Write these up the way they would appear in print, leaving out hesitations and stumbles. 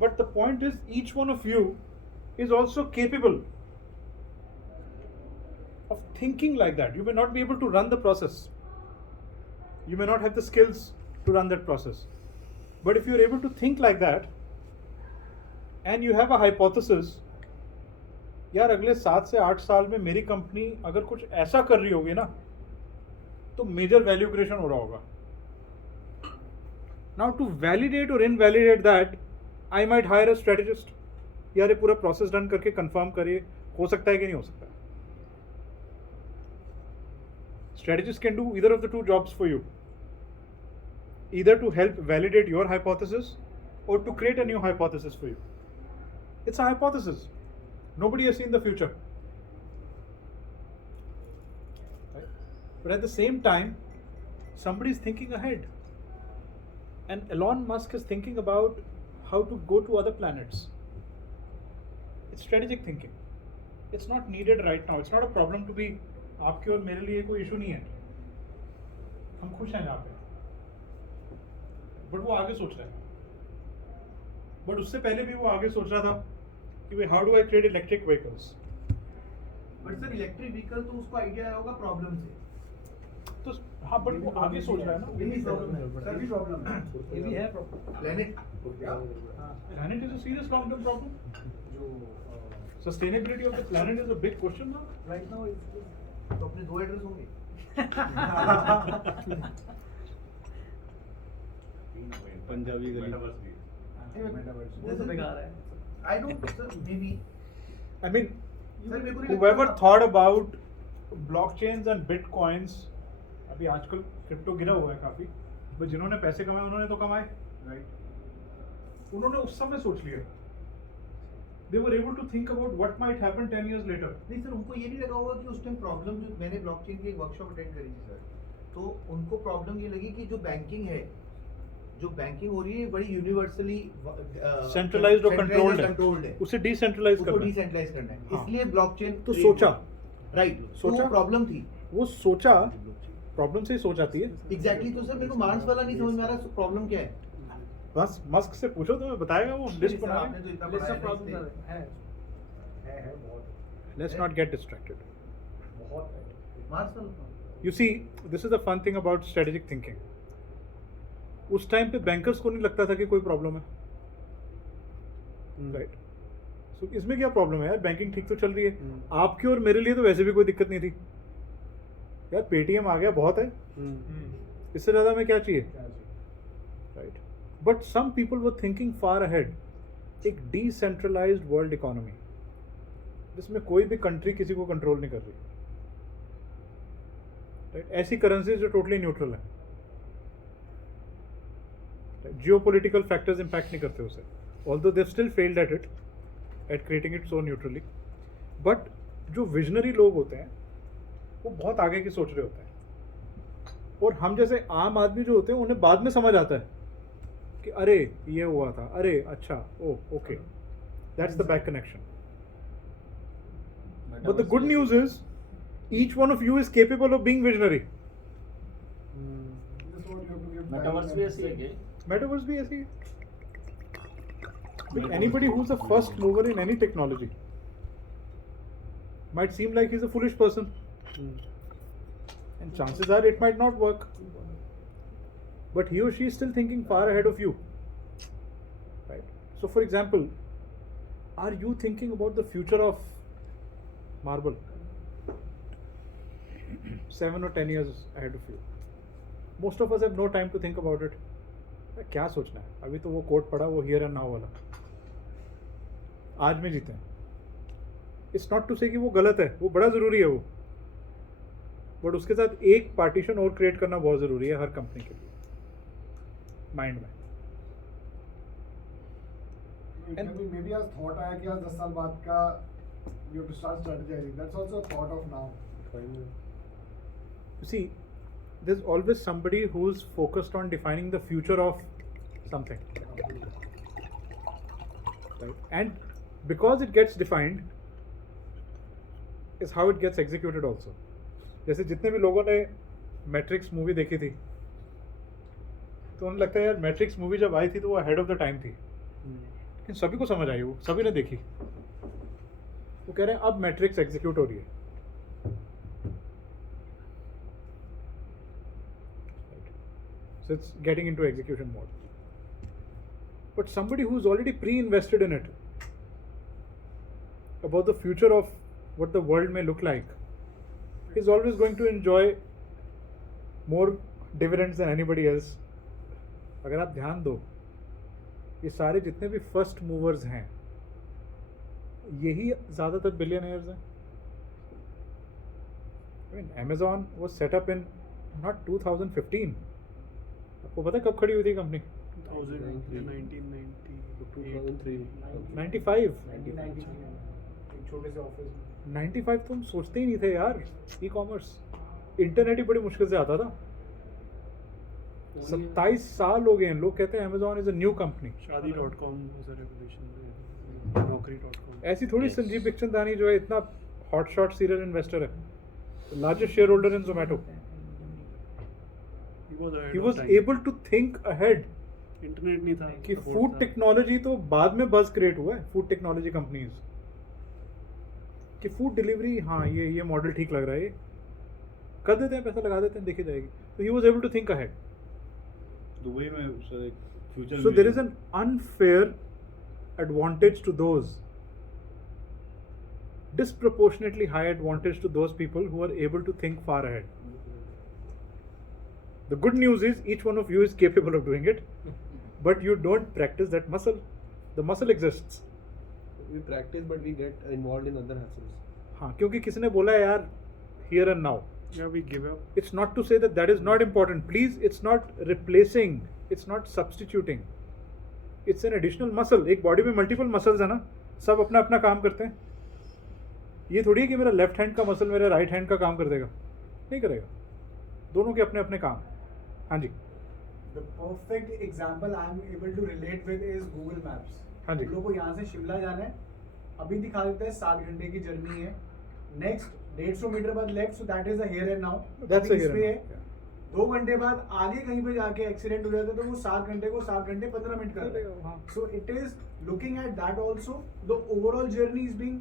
But the point is, each one of you is also capable of thinking like that. You may not be able to run the process. You may not have the skills to run that process. But if you're able to think like that, and you have a hypothesis, यार अगले 7 से 8 साल में मेरी company अगर कुछ ऐसा कर रही होगी ना, तो मेजर वैल्यू क्रिएशन हो रहा होगा. Now to validate or invalidate that, I might hire a strategist. यार ये पूरा प्रोसेस रन करके कंफर्म करिए हो सकता है कि नहीं हो सकता. Strategist can do either of the two jobs for you. Either to help validate your hypothesis or to create a new hypothesis for you. It's a hypothesis. Nobody has seen the future. Right? But at the same time, somebody is thinking ahead. And Elon Musk is thinking about how to go to other planets. It's strategic thinking. It's not needed right now. It's not a problem to be आपके और मेरे लिए कोई issue नहीं है. हम खुश हैं यहाँ पे. बट वो आगे सोच रहा है. बट उससे पहले भी वो आगे सोच रहा था कि भाई how do I create electric vehicles. But sir electric vehicle तो उसको आइडिया आया होगा प्रॉब्लम से. तो हाँ, बट वो आगे सोच रहा है ना. ये भी प्रॉब्लम है. सर भी प्रॉब्लम है. ये भी है problem. Planet Planet is a serious long-term problem. Sustainability of the planet is a big question now. Right now तो अपने 2 एड्रेस होंगे. पंजाबी गली. वो तो बेकार है. I don't sir may be I mean, sir मेरे को नहीं whoever लगता- thought about blockchains and bitcoins, अभी आजकल क्रिप्टो गिरा हुआ है काफी, बट जिन्होंने पैसे कमाए उन्होंने तो कमाए, राइट. उन्होंने उस समय सोच लिया. They were able to think about what might happen 10 years later. नहीं सर उनको ये नहीं लगा होगा कि उस टाइम प्रॉब्लम जो मैंने ब्लॉकचेन की एक वर्कशॉप अटेंड करी थी सर, तो उनको प्रॉब्लम ये लगी कि जो बैंकिंग है, जो बैंकिंग हो रही है बड़ी यूनिवर्सली Centralized और controlled कंट्रोल्ड है. उसे डिसेंट्रलाइज उसको करना. डिसेंट्रलाइज करना है. हाँ. इसलिए ब्लॉकचेन तो सोचा. राइट. सोचा. तो प्रॉब्लम थी. वो सोचा, प्रॉब्लम से ही सोच आती है. एग्जैक्टली. तो सर मेरे को मार्स वाला नहीं समझ में आ रहा प्रॉब्लम क्या है. बस मस्क से पूछो तो मैं बताएगा वो लिस्ट बना. आपने तो इतना लिस्ट पढ़ाया ऑफ नहीं प्रॉब्लम्स इसलिए। है. Let's not get distracted. Mars वाला You see, this is the fun thing about strategic thinking. उस टाइम पे बैंकर्स को नहीं लगता था कि कोई प्रॉब्लम है, राइट. सो इसमें क्या प्रॉब्लम है यार, बैंकिंग ठीक तो चल रही है. आपकी और मेरे लिए तो वैसे भी कोई दिक्कत नहीं थी यार. पेटीएम आ गया, बहुत है. इससे ज़्यादा हमें क्या चाहिए, right. But some people were thinking far ahead. एक डिसेंट्रलाइज्ड वर्ल्ड इकोनॉमी जिसमें कोई भी कंट्री किसी को कंट्रोल नहीं कर रही, राइट. ऐसी करेंसी जो टोटली न्यूट्रल है, जियोपॉलिटिकल फैक्टर्स इंपैक्ट नहीं करते उसे, although they still failed at it, at creating it so neutrally. But जो विजनरी लोग होते हैं वो बहुत आगे की सोच रहे होते हैं. और हम जैसे आम आदमी जो होते हैं उन्हें बाद में समझ आता है कि अरे ये हुआ था, अरे अच्छा, oh okay, that's the back connection. But the good news is, each one of you is capable of being visionary. Metaverse भी ऐसी है क्या? Metaverse भी ऐसी है. Anybody who's a first mover in any technology might seem like he's a foolish person, and chances are it might not work. But he or she is still thinking far ahead of you, right? So, for example, are you thinking about the future of marble 7 or 10 years ahead of you? Most of us have no time to think about it. क्या सोचना है, अभी तो वो coat पड़ा, वो here and now वाला. आज में जीते हैं. इट्स नॉट टू से कि वो गलत है, वो बड़ा ज़रूरी है वो, बट उसके साथ एक पार्टीशन और क्रिएट करना बहुत ज़रूरी है हर कंपनी के लिए माइंड में. maybe आज thought आया कि आज 10 साल बाद का you have to start strategizing. That's also a thought of now. You see, there's always somebody who's focused on defining the future of something, right? And because it gets defined is how it gets executed also. जैसे जितने भी लोगों ने matrix movie देखी थी, तो उन्हें लगता है यार मैट्रिक्स मूवी जब आई थी तो वो अहेड ऑफ द टाइम थी, लेकिन सभी को समझ आई, वो सभी ने देखी। वो कह रहे हैं अब मैट्रिक्स एग्जीक्यूट हो रही है। So it's getting into execution mode. But somebody who's already pre-invested in it, about the future of what the world may look like, is always going to enjoy more dividends than anybody else. अगर आप ध्यान दो, ये सारे जितने भी first movers हैं, यही ज़्यादातर बिलियनियर्स हैं। I mean, Amazon was set up in not 2015. आपको पता है कब खड़ी हुई थी कंपनी? 95। एक छोटे से ऑफिस में 95 तो हम सोचते ही नहीं थे यार। ई कॉमर्स, इंटरनेट ही बड़ी मुश्किल से आता था। 27 साल हो गए हैं। लोग कहते हैं Amazon is a new company. शादी.com was a revolution, Naukri.com। ऐसी थोड़ी Yes. संजीव बिखचंदानी जो है इतना हॉट शॉट सीरियल इन्वेस्टर है, largest share holder in Zomato, He was ahead he of was time। Able to think ahead internet नहीं था कि support फूड था। टेक्नोलॉजी तो बाद में बज क्रिएट हुआ है। फूड टेक्नोलॉजी कंपनीज कि फूड डिलीवरी, हाँ ये मॉडल ठीक लग रहा है, ये कर देते हैं, पैसा लगा देते हैं, देखी जाएगी। तो he was able to think ahead. Dubai में सर एक future So there is an unfair advantage to those, disproportionately high advantage to those people who are able to think far ahead. The good news is each one of you is capable of doing it, but you don't practice that muscle. The muscle exists. We practice, but we get involved in other hustles. हाँ, क्योंकि किसी ने बोला है यार here and now. Yeah, we give up। It's not to say that that is not important. Please, it's not replacing. It's not substituting. It's an additional muscle. एक body में multiple muscles है ना, सब अपना अपना काम करते हैं। ये थोड़ी है कि मेरा लेफ्ट हैंड का मसल मेरे राइट हैंड का काम कर देगा, नहीं करेगा। दोनों के अपने अपने काम। हाँ जी, The perfect example I am able to relate with is Google Maps। हाँ जी। हम लोग को यहाँ से शिमला जाना है, अभी दिखा देता है 7 घंटे की जर्नी है। नेक्स्ट 150 मीटर बाद left, so that is a here and now. That's a here and now, yeah. 2 घंटे बाद आगे कहीं पे जाके एक्सीडेंट हो जाता है तो वो 7 घंटे को 7 घंटे 15 मिनट कर चलेगा, हाँ। So it is looking at that also, the overall journey is being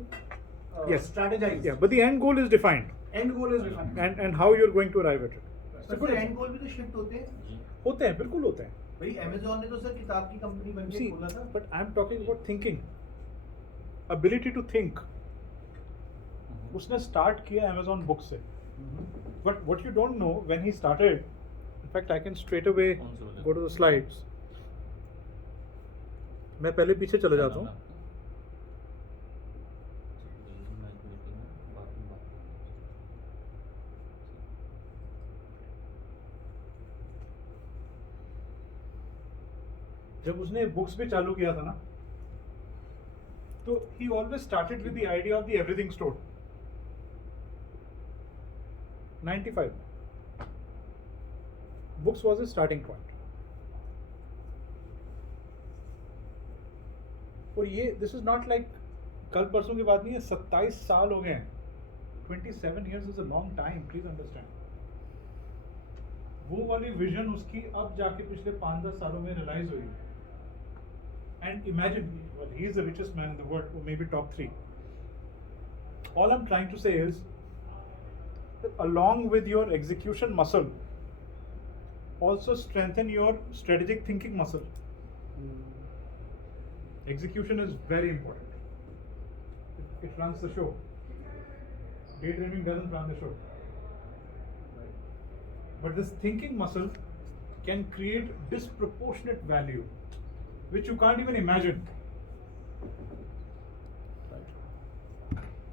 Yes. strategized। Yeah, but the end goal is defined, and goal is defined. and how you're going to arrive at it. Sir फिर and गोल भी तो shift होते हैं। होते हैं, बिल्कुल होते हैं। भाई Amazon ने तो सर किताब की कंपनी बन के See, खोला था। but I'm talking about thinking, ability to think. उसने स्टार्ट किया Amazon बुक से, but what you don't know, when he started, in fact I can straight away go to the slides. मैं पहले पीछे चले जाता हूँ। जब उसने बुक्स भी चालू किया था ना, तो he always started with the idea of the everything store. 95 books was his starting point. और ये this is not like कल परसों की बात नहीं है, 27 साल हो गए हैं। 27 years is a long time, please understand. वो वाली विजन उसकी अब जाके पिछले 5-10 सालों में रियलाइज हुई। And imagine, well, he is the richest man in the world, or maybe top 3. All I'm trying to say is, that along with your execution muscle, also strengthen your strategic thinking muscle. Execution is very important. It runs the show. Daydreaming doesn't run the show. But this thinking muscle can create disproportionate value, which you can't even imagine.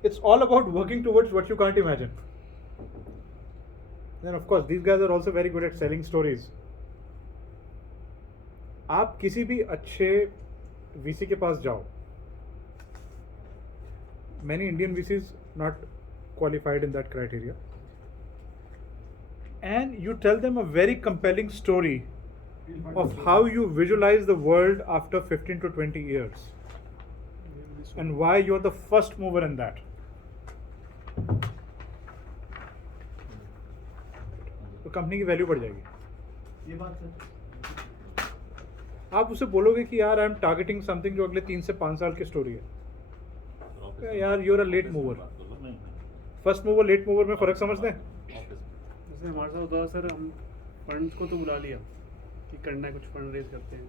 It's all about working towards what you can't imagine. Then of course these guys are also very good at selling stories. आप किसी भी अच्छे VC के पास जाओ, many Indian VCs not qualified in that criteria, and you tell them a very compelling story of how you visualize the world after 15 to 20 years and why you're the first mover in that. तो company की value बढ़ जाएगी। ये बात sir. आप उसे बोलोगे कि यार आई एम टारगेटिंग समथिंग जो अगले 3 से 5 साल की स्टोरी है, यार you're a late mover. First mover late mover में फ़र्क समझते हैं? जैसे हमारे साथ होता है सर, हम फंड्स को तो बुला लिया कि करना है, कुछ फंड रेज करते हैं,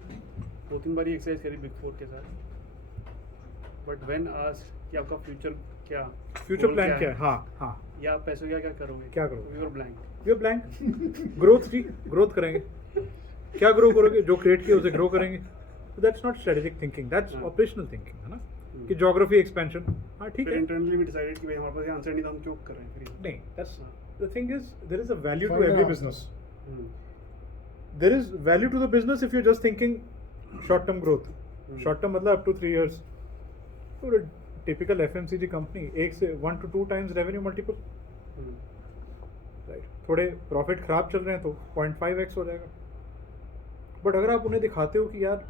2-3 बार एक्सरसाइज करी बिग 4 के साथ, बट व्हेन आस्क्ड कि आपका फ्यूचर क्या, फ्यूचर goal प्लान क्या है? हाँ हाँ, या आप पैसों क्या करोगे, क्या करोगे? We were blank. You blank. Growth जी, ग्रोथ करेंगे। क्या ग्रो करोगे? जो क्रिएट किया उसे ग्रो करेंगे। That's not strategic thinking, that's हाँ। ऑपरेशनल थिंकिंग, है ना, कि ज्योग्राफी एक्सपेंशन, हाँ ठीक फिर है। इंटरनली भी डिसाइडेड कि भाई हमारे पास ये आंसर नहीं था, हम क्यों कर रहे हैं फिर ये? नहीं, that's the thing is there is a value to Find every out. Business. Hmm, there is value to the business if you just thinking short term growth. Short term मतलब अप टू 3 years। तो typical FMCG company 1 से 1 to 2 times revenue multiple, hmm, right. थोड़े profit खराब चल रहे हैं तो 0.5x हो जाएगा। बट अगर आप उन्हें दिखाते हो कि यार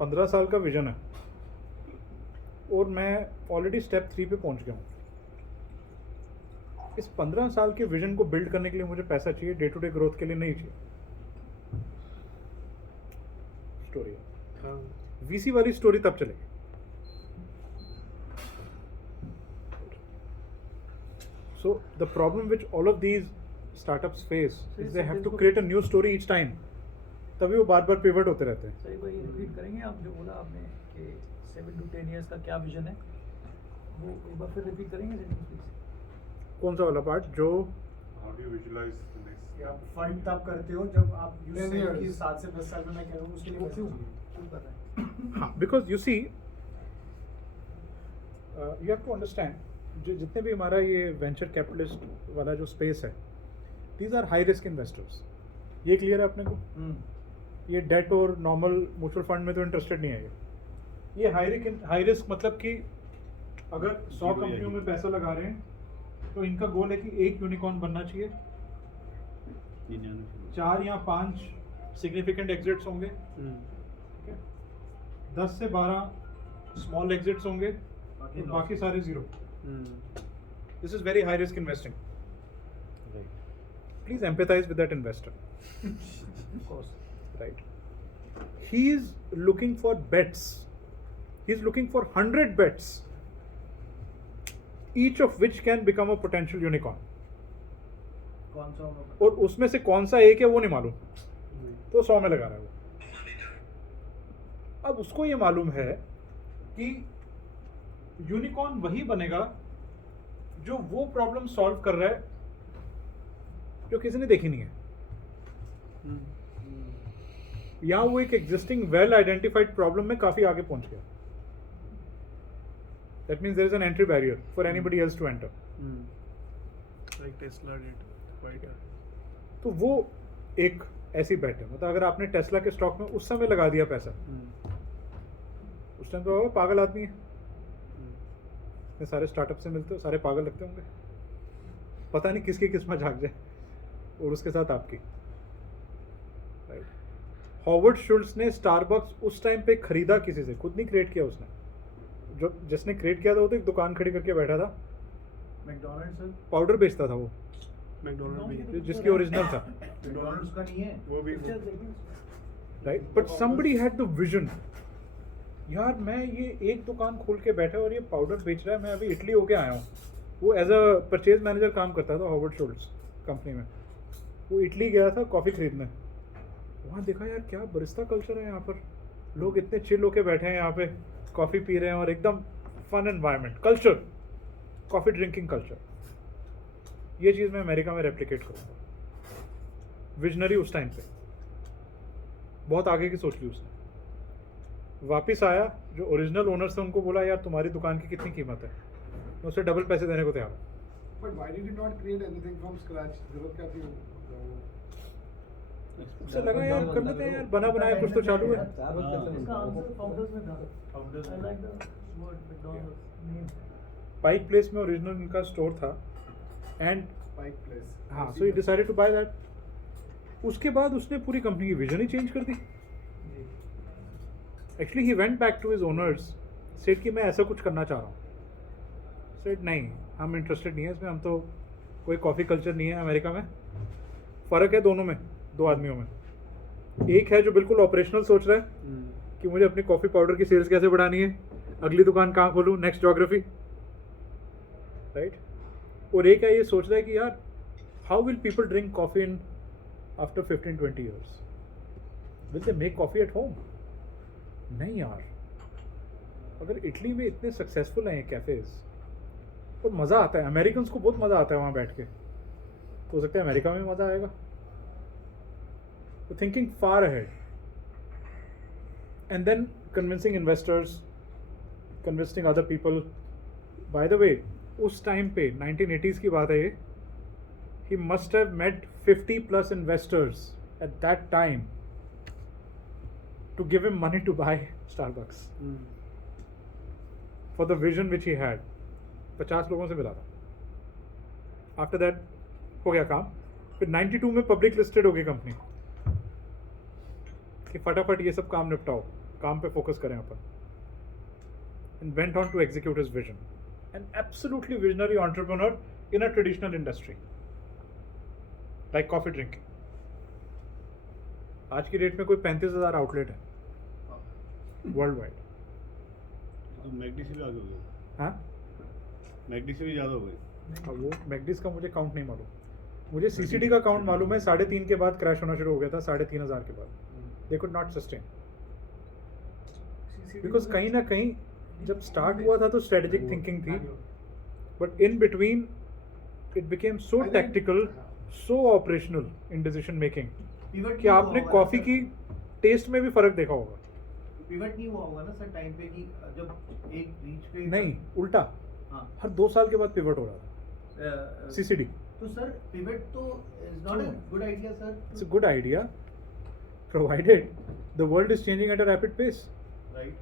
15 साल का विजन है और मैं ऑलरेडी स्टेप 3 पे पहुंच गया हूँ, इस 15 साल के विजन को बिल्ड करने के लिए मुझे पैसा चाहिए, डे टू डे ग्रोथ के लिए नहीं चाहिए। स्टोरी है हाँ, वीसी वाली स्टोरी तब चलेगी। So the problem which all of these startups face is they have to create a new story each time. तभी वो बार-बार पिवट होते रहते हैं। सही भाई, रिपीट करेंगे आप जो बोला आपने कि 7 to 10 years का क्या विजन है, वो एक बार फिर रिपीट करेंगे sentence please? कौन सा वाला पार्ट जो How do you visualize the next? कि आप फंड तब करते हो जब आप यूज 10 से years. कि 7 से 10 साल में मैं कह रहा हूँ उसके लिए वो पैसे क्यों चाहिए। क्यों कर रहे हैं? हाँ, because you see you have to understand, जो जितने भी हमारा ये वेंचर कैपिटलिस्ट वाला जो स्पेस है, these are high risk investors. ये क्लियर है अपने को? ये डेट और नॉर्मल म्यूचुअल फंड में तो इंटरेस्टेड नहीं है। ये हाई रिस्क मतलब कि अगर 100 कंपनियों में पैसा लगा रहे हैं तो इनका गोल है कि एक यूनिकॉर्न बनना चाहिए, 4 या 5 सिग्निफिकेंट एग्जिट्स होंगे, हम्म, 10 से 12 स्मॉल एग्जिट्स होंगे और बाकी सारे zero. Hmm, This is very high risk investing. Please empathize with that investor. Of course. Right. He is looking for bets. He is looking for 100 bets, each of which can become a potential unicorn. कौन सा होगा? और उसमें से कौन सा एक है वो नहीं मालूम, तो 100 में लगा रहा है वो। अब उसको ये मालूम है कि यूनिकॉर्न वही बनेगा जो वो प्रॉब्लम सॉल्व कर रहा है जो किसी ने देखी नहीं है, या वो एक एग्जिस्टिंग वेल आइडेंटिफाइड प्रॉब्लम में काफी आगे पहुंच गया। That means there is an entry barrier for anybody else to enter. Like Tesla did quite. तो वो एक ऐसी बैट है। मतलब अगर आपने टेस्ला के स्टॉक में उस समय लगा दिया पैसा, उस टाइम तो पागल आदमी है, ये सारे स्टार्टअप से मिलते हो, सारे पागल लगते होंगे, पता नहीं किसकी किस्मत जाग जाए और उसके साथ आपकी। राइट। हॉवर्ड शुल्ट्ज ने स्टारबक्स उस टाइम पे खरीदा किसी से, खुद नहीं क्रिएट किया उसने। जो जिसने क्रिएट किया था वो तो एक दुकान खड़ी करके बैठा था, मैकडॉनल्ड्स सर, पाउडर बेचता था वो, मैकडॉनल्ड भी, जिसकी ओरिजिनल था। मैकडॉनल्ड्स का नहीं है वो भी right, but somebody had the vision, यार मैं ये एक दुकान खोल के बैठा और ये पाउडर बेच रहा है, मैं अभी इटली होके आया हूँ। वो एज अ परचेज मैनेजर काम करता था हॉवर्ड शुल्ट्ज कंपनी में। वो इटली गया था कॉफ़ी खरीदने, वहाँ देखा यार क्या बरिस्ता कल्चर है यहाँ पर, लोग इतने चिल होके बैठे हैं यहाँ पे, कॉफ़ी पी रहे हैं और एकदम fun environment, culture, coffee drinking culture. ये चीज़ मैं अमेरिका में रेप्लिकेट करूँगा। विजनरी उस टाइम पे बहुत आगे की सोच ली उसने। वापस आया, जो ओरिजिनल ओनर्स थे उनको बोला यार तुम्हारी दुकान की कितनी कीमत है, मैं उसे डबल पैसे देने को तैयार हूँ। But why did you not create anything from scratch? जरूरत क्या थी? उसे लगा यार कर लेते हैं यार, बना बनाया कुछ तो चालू है। इसका आंसर फाउंडर्स में था। I like the word McDonald's name. Pike Place में ओरिजिनल इनका स्टोर था एंड Pike Place. हाँ, so he decided to buy that. उसके बाद उसने पूरी कंपनी की विजन ही चेंज कर दी। Actually he went back to his owners, said कि मैं ऐसा कुछ करना चाह रहा हूँ। सेड नहीं, हम इंटरेस्टेड नहीं है इसमें, हम तो कोई कॉफ़ी कल्चर नहीं है अमेरिका में, फ़र्क है दोनों में, दो आदमियों में। एक है जो बिल्कुल ऑपरेशनल सोच रहा है कि मुझे अपनी कॉफ़ी पाउडर की सेल्स कैसे बढ़ानी है, अगली दुकान कहाँ खोलूँ, नेक्स्ट ज्योग्राफी, राइट। और एक है ये सोच रहा है कि यार how will people drink coffee in after 15-20 years, will they make coffee at home? नहीं यार, अगर इटली में इतने सक्सेसफुल हैं ये कैफ़ेज़ और मज़ा आता है, अमेरिकन को बहुत मज़ा आता है वहाँ बैठ के, तो हो सकता है अमेरिका में मज़ा आएगा। तो thinking far ahead and then convincing investors, convincing other people. By the way उस टाइम पे 1980s की बात है ये, he must have met 50+ investors at that time to give him money to buy Starbucks for the vision which he had. 50 लोगों से मिला था। आफ्टर दैट हो गया काम, फिर 92 में पब्लिक लिस्टेड हो गई कंपनी कि फटाफट ये सब काम निपटाओ, काम पे फोकस करें अपन। And went on to execute his vision, an absolutely visionary entrepreneur in a traditional industry like coffee drinking. आज की डेट में कोई 35,000 आउटलेट है वर्ल्ड वाइड। तो मैकडी से भी आगे हो गए, हाँ, मैकडी से भी ज़्यादा हो गए। अब वो मैकडीज का मुझे काउंट नहीं मालूम, मुझे सीसीडी का काउंट मालूम है। 3.5 के बाद क्रैश होना शुरू हो गया था, 3,500 के बाद they could not sustain, because कहीं ना कहीं जब स्टार्ट हुआ था तो स्ट्रेटेजिक थिंकिंग थी, but in between it became so tactical, so operational in decision making pivot कि आपने कॉफ़ी की टेस्ट में भी फर्क देखा होगा। पिवट नहीं हुआ होगा ना सर टाइम पे कि जब एक रीच पे नहीं, उल्टा, हाँ हर 2 साल के बाद पिवट हो रहा था सीसीडी। तो सर पिवट तो is not a good idea sir. It's a good idea, provided the world is changing at a rapid pace. Right,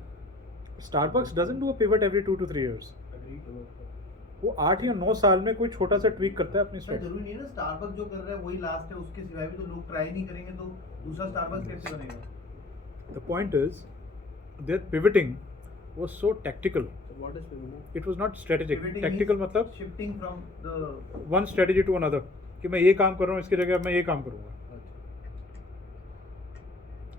Starbucks doesn't do a pivot every 2 to 3 years. वो 8 या 9 साल में कोई छोटा सा tweak करता है अपनी सर स्ट्रेटजी। जरूरी नहीं है ना स्टारबक्स जो कर रहा है वही लास्ट है, उसके सिवाय भी तो लोग ट्राई नहीं करेंगे तो दूसरा स्टारबक्स कैसे बनेगा? The point is, their pivoting was so tactical. So what is pivoting? It was not strategic. Pivoting Tactical means मतलब shifting from the one strategy to another, कि मैं ये काम कर रहा हूँ इसकी जगह मैं ये काम करूँगा।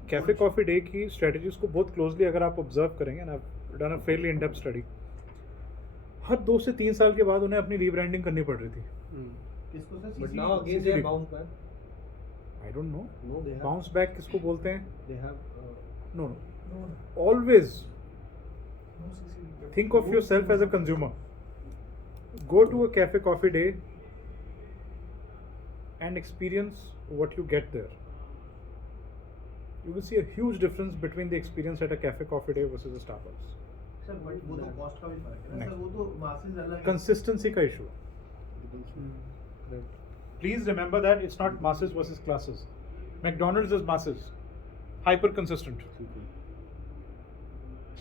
कैफे कॉफी डे की स्ट्रेटजीज को बहुत क्लोजली अगर आप ऑब्जर्व करेंगे ना, done a fairly in depth study, हर 2 से 3 साल के बाद उन्हें अपनी रीब्रांडिंग करनी पड़ रही थी। किसको sir? But CCD? now again they have bounced back. I don't know No, they have. Bounce back किसको बोलते हैं? They have. No, No, always no CCD. think of yourself as a consumer. Go to a cafe coffee day and experience what you get there. You will see a huge difference between the experience at a cafe coffee day versus a Starbucks. Sir but वो तो cost का भी फर्क है ना नहीं। Sir, वो तो मासेस अलग है। Consistency का issue है. Please remember that it's not masses versus classes. McDonald's is masses, hyper consistent.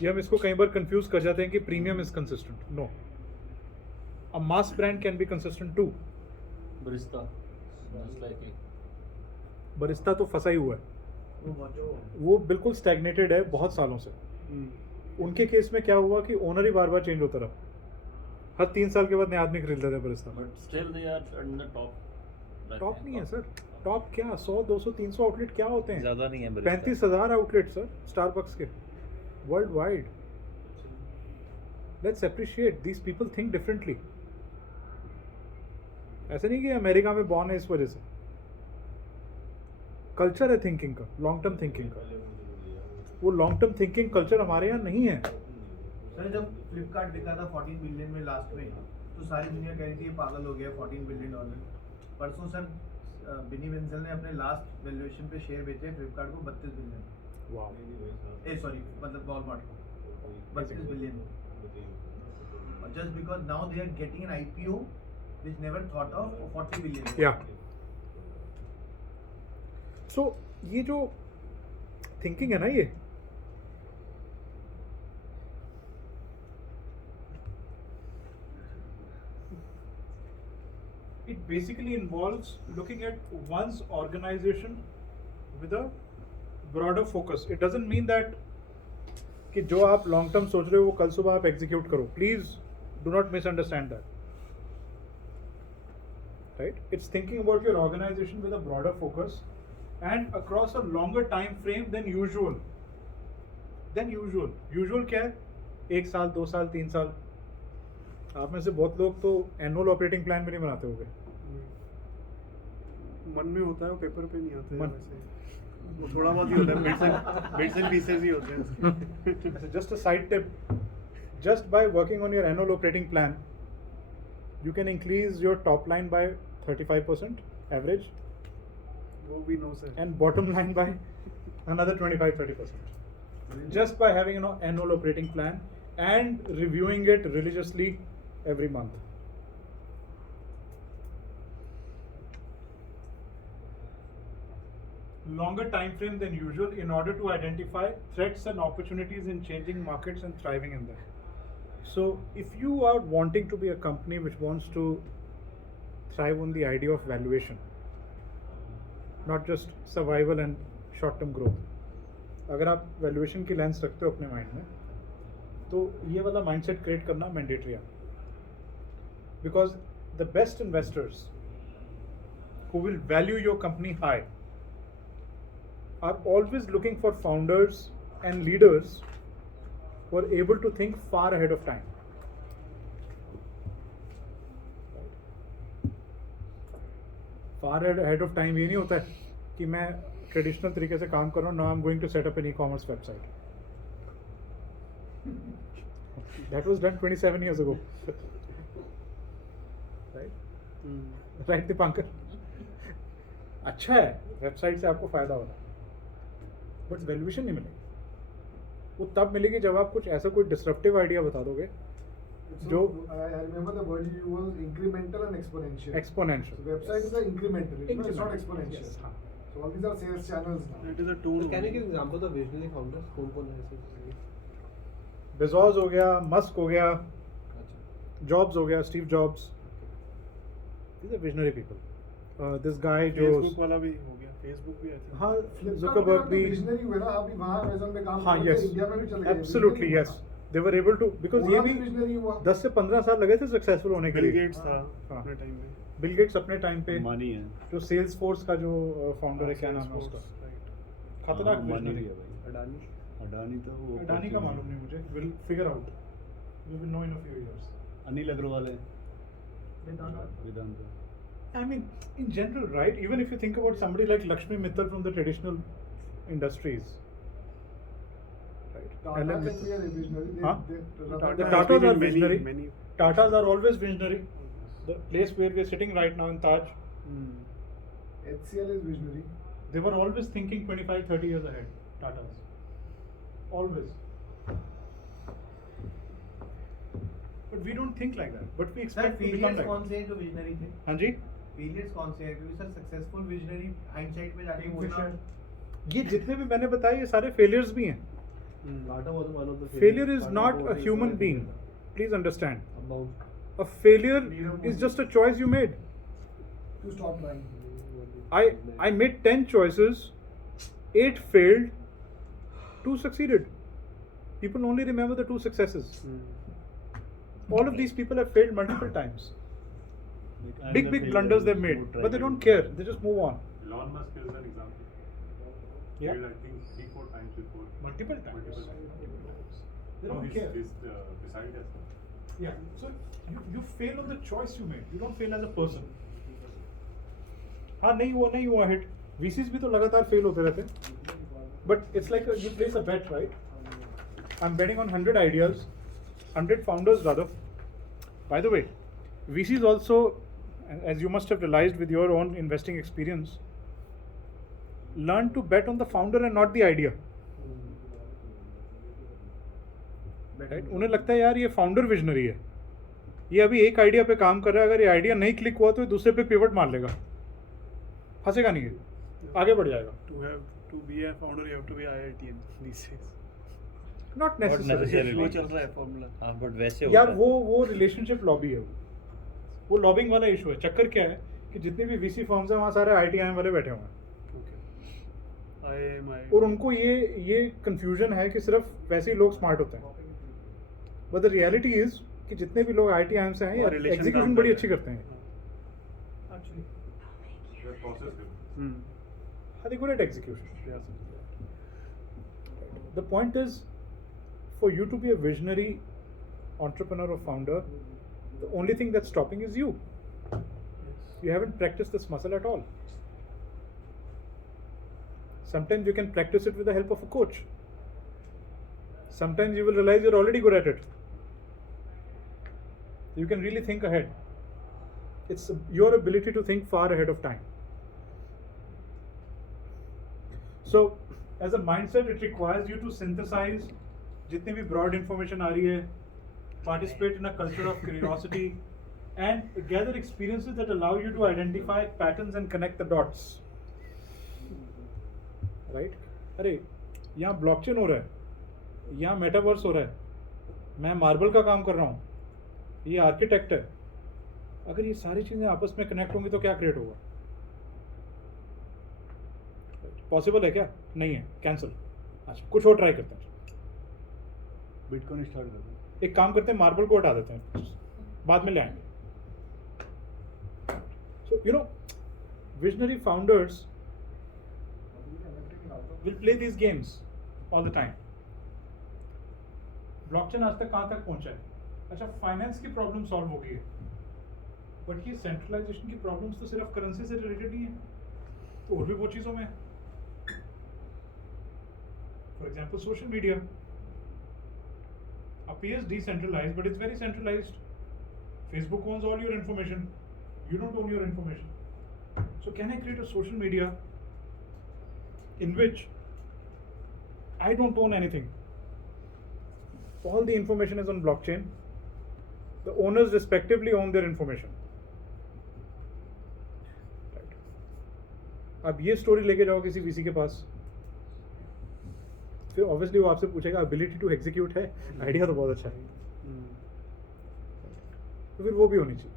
ये हम इसको कई बार कंफ्यूज कर जाते हैं कि premium is consistent. No, a mass brand can be consistent too. Barista, just like it. Barista तो फंसा ही हुआ है, वो बहुत वो बिल्कुल स्टैग्नेटेड है बहुत सालों से. उनके केस में क्या हुआ कि ओनर ही बार बार चेंज होता रहा, हर 3 साल के बाद नया आदमी खरीद लेते Barista. But still they are in the top. Top नहीं है सर, टॉप क्या 100, 200, 300 आउटलेट क्या होते हैं? ज़्यादा नहीं है 35,000 आउटलेट सर स्टारबक्स के world wide. Let's appreciate these people think differently. ऐसा नहीं कि अमेरिका में बॉर्न है इस वजह से. कल्चर है थिंकिंग का, लॉन्ग टर्म थिंकिंग का. वो लॉन्ग टर्म थिंकिंग कल्चर हमारे यहाँ नहीं है. सर जब फ्लिपकार्ट बिका था 14 बिलियन में लास्ट में, तो सारी दुनिया कह रही थी ये पागल हो गया $14 बिलियन. परसों सर बिनी वेंजल ने अपने लास्ट वैल्यूएशन पे शेयर बेचे फ्लिपकार्ट को 32 बिलियन. वाह, सॉरी मतलब वॉलमार्ट को 32 बिलियन. और just because now they are getting an IPO which never thought of 40 billion. या सो ये जो थिंकिंग है ना, ये it basically involves looking at one's organization with a broader focus. It doesn't mean that कि जो आप लॉन्ग टर्म सोच रहे हो वो कल सुबह आप एग्जीक्यूट करो. Please do not misunderstand that. Right, it's thinking about your organization with a broader focus and across a longer time frame than usual. Usual क्या है? 1 साल, 2 साल, 3 साल. आप में से बहुत लोग तो एनुअल ऑपरेटिंग प्लान भी नहीं बनाते होंगे. मन में होता है वो पेपर पे नहीं होता है मन- वैसे वो थोड़ा बहुत ही होता है बिट्स एंड पीसेस ही होते हैं So just a side tip, just by working on your annual operating plan, you can increase your top line by 35% average वो भी no sir and bottom line by another 25-30%. Just by having an annual operating plan and reviewing it religiously every month. Longer time frame than usual in order to identify threats and opportunities in changing markets and thriving in them. So if you are wanting to be a company which wants to thrive on the idea of valuation, not just survival and short term growth, अगर आप valuation की lens रखते हो अपने mind में तो ये वाला माइंडसेट क्रिएट करना मैंडेटरी है. Because the best investors who will value your company high are always looking for founders and leaders who are able to think far ahead of time. Far ahead of time ये नहीं होता है कि मैं traditional तरीके से काम कर रहा हूँ, now I'm going to set up an e-commerce website. That was done 27 years ago. Right? Right, Dipankar? अच्छा है, वेबसाइट से आपको फायदा हो रहा है, बट वैल्यूएशन नहीं मिलेगी. वो तब मिलेगी जब आप कुछ ऐसा कोई डिसरप्टिव आइडिया बता दोगे जो I remember the word you used, incremental and exponential. Exponential. So website is incremental, it's not exponential. Yes, हाँ. So all these are sales channels now. It is a tool Can you give examples of visionary founders? कौन है ऐसे? Bezos हो गया, Musk हो गया, अच्छा. Jobs हो गया, Steve jobs. These are visionary people. This guy जो फेसबुक वाला भी हो गया फेसबुक भी अच्छा हाँ Flipkart जुकरबर्ग में भी तो visionary हुए ना, अभी वहाँ Amazon पे काम हाँ करते yes इंडिया में भी चले गए. absolutely Visionary yes हुआ. they were able to because ये Ola भी भी visionary हुआ. 10 से 15 साल लगे थे सक्सेसफुल होने के बिल लिए. गेट्स था हाँ. अपने टाइम में बिल गेट्स अपने टाइम पे मानी है. जो सेल्स फोर्स का जो फाउंडर है, क्या नाम है उसका, खतरनाक हाँ, मानी भी विजनरी. है भाई. अडानी. अडानी तो वो अडानी का मालूम नहीं मुझे, will figure out, we will know in a few years. Anil Agarwal है Vedanta Vedanta. I mean, in general, right? Even if you think about somebody like Lakshmi Mittal from the traditional industries, right? Tata Alan can be a Mittal. visionary. Huh? Tata The has Tatas been are in visionary. many Tatas are always visionary. The place where we are sitting right now in Taj, HCL is visionary. they were always thinking 25, 30 years ahead. Tatas. Always. But we don't think like that. But we sir expect to become failures like कौन that. से हैं जो visionary थे? हाँ जी? Failures कौन से हैं? क्योंकि सर सक्सेसफुल विजनरी हाइंडसाइट में जाके बोलना. ये जितने भी मैंने बताए ये सारे failures भी हैं. Tata was one of the Failure is Tata not was a human one being. Please understand. About A failure Neerav is Modi. just a choice you made. To stop trying. I made 10 choices, 8 failed, 2 succeeded. People only remember the 2 successes. All of these people have failed multiple times. Big blunders they've made, but they don't care. They just move on. Elon Musk is an example. Yeah. Failed, I think 3-4 times before. Multiple times. Multiple times. They No, don't he's- care. he's, beside us. Yeah. So you fail on the choice you made. You don't fail as a person. हाँ नहीं हुआ hit. VCs भी तो लगातार fail होते रहते हैं. But it's like you place a bet, right? I'm betting on 100 ideas, 100 founders rather. By the way, VCs also, as you must have realized with your own investing experience, learn to bet on the founder and not the idea. Right? उन्हें लगता है यार ये founder visionary है, ये अभी एक idea पे काम कर रहा है, अगर ये आइडिया नहीं क्लिक हुआ तो ये दूसरे पे पिवट मार लेगा, फंसेगा नहीं, है आगे बढ़ जाएगा. to be a founder you have to be IITian these days. Not necessarily. वो चल रहा है फॉर्मूला. हाँ बट वैसे यार वो रिलेशनशिप लॉबी है, वो लॉबिंग वाला इशू है. चक्कर क्या है कि जितने भी वीसी फर्म्स हैं वहाँ सारे IIM वाले बैठे हुए हैं, और उनको ये कंफ्यूजन है कि सिर्फ वैसे ही लोग स्मार्ट होते हैं. बट द रियलिटी इज कि जितने भी लोग IIM से हैं ये एग्जीक्यूशन बड़ी अच्छी करते हैं. Actually Their process different. Are they good at execution? They are simply that. The point is, for you to be a visionary entrepreneur or founder, the only thing that's stopping is you. You haven't practiced this muscle at all. Sometimes you can practice it with the help of a coach. Sometimes you will realize you're already good at it. You can really think ahead. It's your ability to think far ahead of time. So, as a mindset, it requires you to synthesize जितनी भी broad information आ रही है, participate in a culture of curiosity, and gather experiences that allow you to identify patterns and connect the dots. Right? अरे यहाँ blockchain हो रहा है, यहाँ metaverse हो रहा है, मैं मार्बल का काम कर रहा हूँ, ये आर्किटेक्ट है. अगर ये सारी चीज़ें आपस में कनेक्ट होंगी तो क्या क्रिएट होगा? पॉसिबल है क्या? नहीं है, कैंसिल. अच्छा, कुछ और ट्राई करते हैं. बिटकॉइन स्टार्ट करते हैं. एक काम करते हैं, मार्बल को हटा देते हैं, बाद में ले आएंगे. So you know, visionary founders will play these games all the time. Blockchain आज तक कहाँ तक पहुंचा है? अच्छा, फाइनेंस की प्रॉब्लम सॉल्व हो गई है, बट ये सेंट्रलाइजेशन की प्रॉब्लम्स तो सिर्फ करेंसी से रिलेटेड नहीं है, तो और भी बहुत चीज़ों में. For example, social media appears decentralized, but it's very centralized. Facebook owns all your information. You don't own your information. So can I create a social media in which I don't own anything? All the information is on blockchain. The owners respectively own their information. Right. अब ये story लेके जाओ किसी VC के पास, फिर obviously वो आपसे पूछेगा एबिलिटी टू एग्जीक्यूट है, आइडिया तो बहुत अच्छा है, तो फिर वो भी होनी चाहिए.